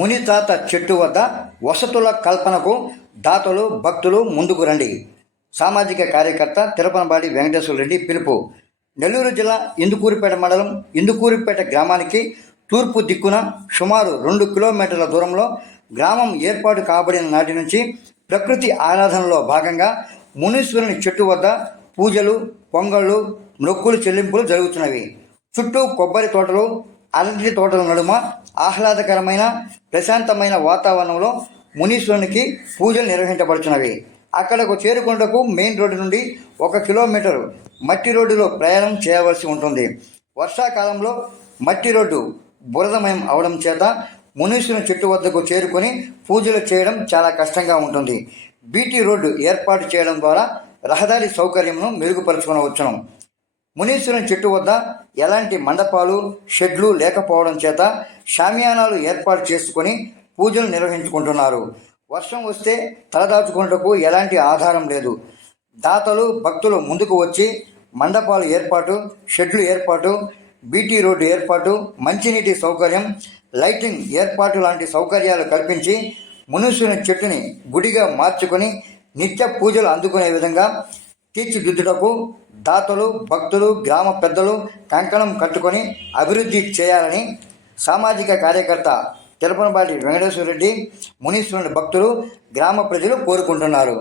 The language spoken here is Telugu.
మునితాత చెట్టు వద్ద వసతుల కల్పనకు దాతలు భక్తులు ముందుకు రండి. సామాజిక కార్యకర్త తిరుపనబాడి వెంకటేశ్వర రెడ్డి పిలుపు. నెల్లూరు జిల్లా ఇందుకూరుపేట మండలం ఇందుకూరుపేట గ్రామానికి తూర్పు దిక్కున సుమారు 2 కిలోమీటర్ల దూరంలో గ్రామం ఏర్పాటు కాబడిన నాటి నుంచి ప్రకృతి ఆరాధనలో భాగంగా మునీశ్వరుని చెట్టు వద్ద పూజలు, పొంగళ్ళు, మొక్కులు చెల్లింపులు జరుగుతున్నవి. చుట్టూ కొబ్బరి తోటలు, అరటి తోటల నడుమ ఆహ్లాదకరమైన ప్రశాంతమైన వాతావరణంలో మునీశ్వరునికి పూజలు నిర్వహించబడుతున్నవి. అక్కడకు చేరుకుంటకు మెయిన్ రోడ్డు నుండి 1 కిలోమీటరు మట్టి రోడ్డులో ప్రయాణం చేయవలసి ఉంటుంది. వర్షాకాలంలో మట్టి రోడ్డు బురదమయం అవడం చేత మునీశ్వరుని చెట్టు వద్దకు చేరుకొని పూజలు చేయడం చాలా కష్టంగా ఉంటుంది. బీటీ రోడ్డు ఏర్పాటు చేయడం ద్వారా రహదారి సౌకర్యంను మెరుగుపరుచుకోవచ్చును. మునీశ్వరుని చెట్టు వద్ద ఎలాంటి మండపాలు, షెడ్లు లేకపోవడం చేత షామియానాలు ఏర్పాటు చేసుకొని పూజలు నిర్వహించుకుంటున్నారు. వర్షం వస్తే తలదాచుకున్నటకు ఎలాంటి ఆధారం లేదు. దాతలు భక్తులు ముందుకు వచ్చి మండపాలు ఏర్పాటు, షెడ్లు ఏర్పాటు, బీటీ రోడ్డు ఏర్పాటు, మంచినీటి సౌకర్యం, లైటింగ్ ఏర్పాటు లాంటి సౌకర్యాలు కల్పించి మునీశ్వరుని చెట్టుని గుడిగా మార్చుకొని నిత్య పూజలు అందుకునే విధంగా తీర్చిదిద్దుటకు దాతలు భక్తులు గ్రామ పెద్దలు కంకణం కట్టుకొని అభివృద్ధి చేయాలని సామాజిక కార్యకర్త తిరుపనబాడి వెంకటేశ్వర రెడ్డి, మునీశ్వరుని భక్తులు, గ్రామ ప్రజలు కోరుకుంటున్నారు.